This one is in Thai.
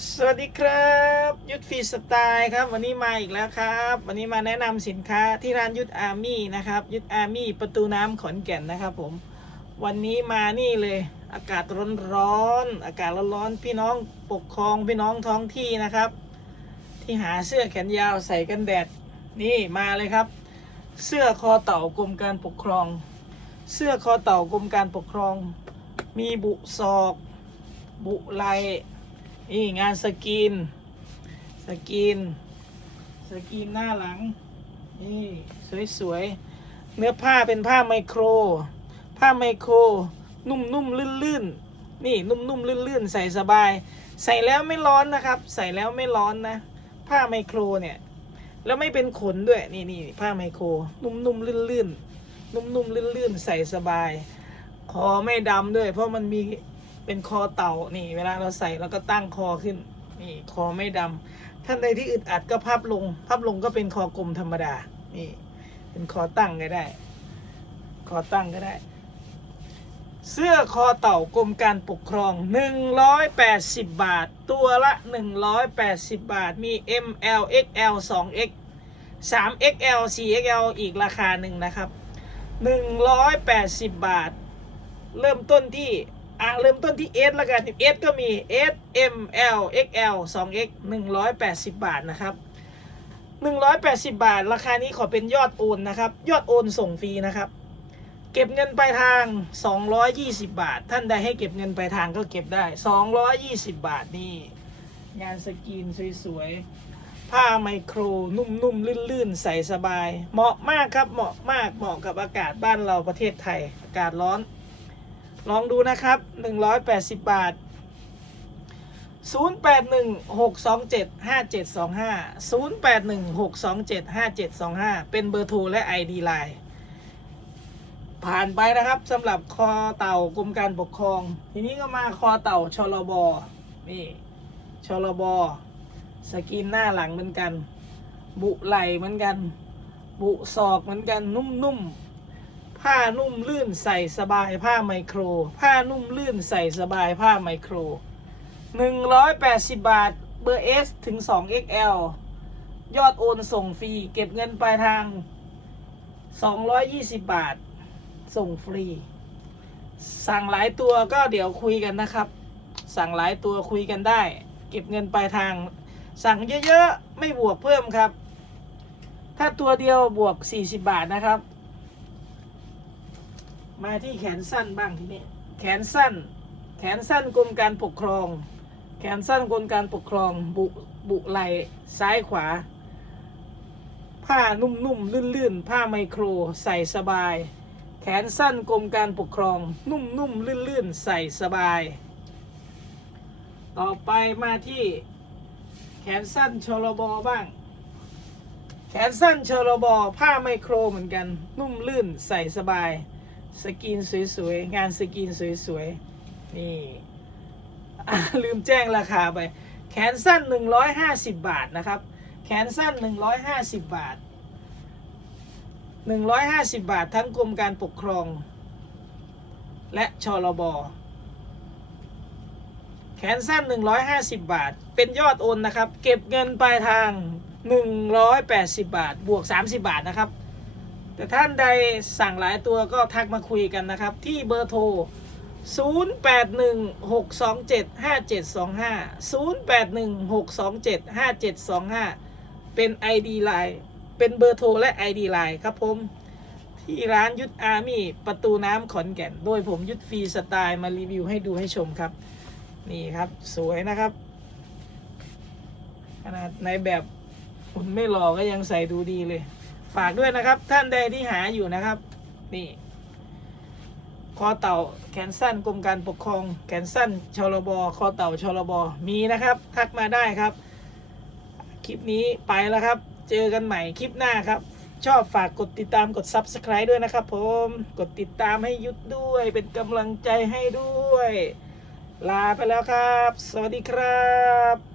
สวัสดีครับ ยุทธฟีสไตล์ครับ วันนี้มาอีกแล้วครับ วันนี้มาแนะนำสินค้าที่ร้านยุทธอาร์มี่นะครับ ยุทธอาร์มี่ประตูน้ำขอนแก่นนะครับผม วันนี้มานี่เลย อากาศร้อนร้อนๆอากาศร้อนๆพี่น้องปกครองพี่น้องท้องที่นะครับ ที่หาเสื้อแขนยาวใส่กันแดดนี่มาเลยครับ เสื้อคอเต่ากรมการปกครอง เสื้อคอเต่ากรมการปกครอง มีบุศอก บุไหล นี่งานสกรีนสกรีนสกรีนหน้าหลัง นี่สวยๆ เนื้อผ้าเป็นผ้าไมโคร ผ้าไมโคร นุ่มๆ ลื่นๆ นี่นุ่มๆ ลื่นๆ ใส่สบาย ใส่แล้วไม่ร้อนนะครับ ใส่แล้วไม่ร้อนนะ ผ้าไมโครเนี่ย แล้วไม่เป็นขนด้วย นี่นี่ผ้าไมโคร นุ่มๆ ลื่นๆ นุ่มๆ ลื่นๆ ใส่สบาย คอไม่ดำด้วย เพราะมันมี เป็นคอเต่านี่ เวลาเราใส่เราก็ตั้งคอขึ้น นี่คอไม่ดำท่านใดที่อึดอัดก็พับลง พับลงก็เป็นคอกลมธรรมดา นี่ เป็นคอตั้งก็ได้ คอตั้งก็ได้ เสื้อคอเต่ากรมการปกครอง 180 บาท ตัวละ 180 บาท มี M L X L 2 X 3 XL 4 XL อีกราคาหนึ่งนะครับ 180 บาท เริ่มต้นที่ อะเริ่มต้นที่ S ละกัน S ก็มี S M L X L 2 X 180 บาทนะครับ180 บาท ราคานี้ขอเป็นยอดโอนนะครับ ยอดโอนส่งฟรีนะครับ เก็บเงินปลายทาง 220 บาท ท่านใดให้เก็บเงินปลายทางก็เก็บได้ 220 บาทนี่ งานสกรีนสวยๆ ผ้าไมโครนุ่มๆ ลื่นๆ ใส่สบาย เหมาะมากครับ เหมาะมาก เหมาะกับอากาศบ้านเราประเทศไทย อากาศร้อน ลองดูนะครับ 180 บาท 0816275725 0816275725 เป็นเบอร์โทรและ ID Line ผ่านไปนะครับสำหรับคอเต่ากรมการปกครอง ทีนี้ก็มาคอเต่าชลบนี่ชลบสกินหน้าหลังเหมือนกัน บุไหลเหมือนกัน บุศอกเหมือนกันนุ่มๆ ผ้านุ่มลื่นใส่สบายผ้าไมโคร ผ้านุ่มลื่นใส่สบายผ้าไมโคร 180 บาท เบอร์ S ถึง 2XL ยอดโอนส่งฟรี เก็บเงินปลายทาง 220 บาท ส่งฟรี สั่งหลายตัวก็เดี๋ยวคุยกันนะครับ สั่งหลายตัวคุยกันได้ เก็บเงินปลายทาง สั่งเยอะๆ ไม่บวกเพิ่มครับ ถ้าตัวเดียวบวก 40 บาทนะครับ มาที่แขนสั้นบ้างทีนี้แขนสั้น แขนสั้นกรมการปกครอง แขนสั้นกรมการปกครองบุบุไหลซ้ายขวา ผ้านุ่มๆลื่นๆ ผ้าไมโครใส่สบาย แขนสั้นกรมการปกครอง นุ่มๆลื่นๆ ใส่สบาย ต่อไปมาที่แขนสั้นชลบบ้าง แขนสั้นชลบผ้าไมโครเหมือนกัน นุ่มลื่นใส่สบาย สกรีนสวยๆ งานสกรีนสวยๆ นี่ลืมแจ้งราคาไป แขนสั้น 150 บาทนะครับ แขนสั้น 150 บาท 150 บาททั้งกรมการปกครอง และชลบแขนสั้น 150 บาท เป็นยอดโอนนะครับ เก็บเงินปลายทาง 180 บาท บวก 30 บาทนะครับ แต่ท่านใดสั่งหลายตัวก็ทักมาคุยกันนะครับ ที่เบอร์โทร 0816275725 0816275725 เป็น ID Line เป็นเบอร์โทรและ ID Line ครับผม ที่ร้านยุทธอาร์มี่ประตูน้ำขอนแก่น โดยผมยุทธฟรีสไตล์มารีวิวให้ดูให้ชมครับ นี่ครับสวยนะครับ ขนาดในแบบคุณไม่หล่อก็ยังใส่ดูดีเลย ฝากด้วยนะครับ ท่านใดที่หาอยู่นะครับ นี่ คอเต่าแขนสั้นกรมการปกครอง แขนสั้นชลบคอเต่าชลบมีนะครับ ทักมาได้ครับ คลิปนี้ไปแล้วครับ เจอกันใหม่คลิปหน้าครับ ชอบฝากกดติดตามกด Subscribe ด้วยนะครับ ผม กดติดตามให้ยุดด้วย เป็นกำลังใจให้ด้วย ลาไปแล้วครับ สวัสดีครับ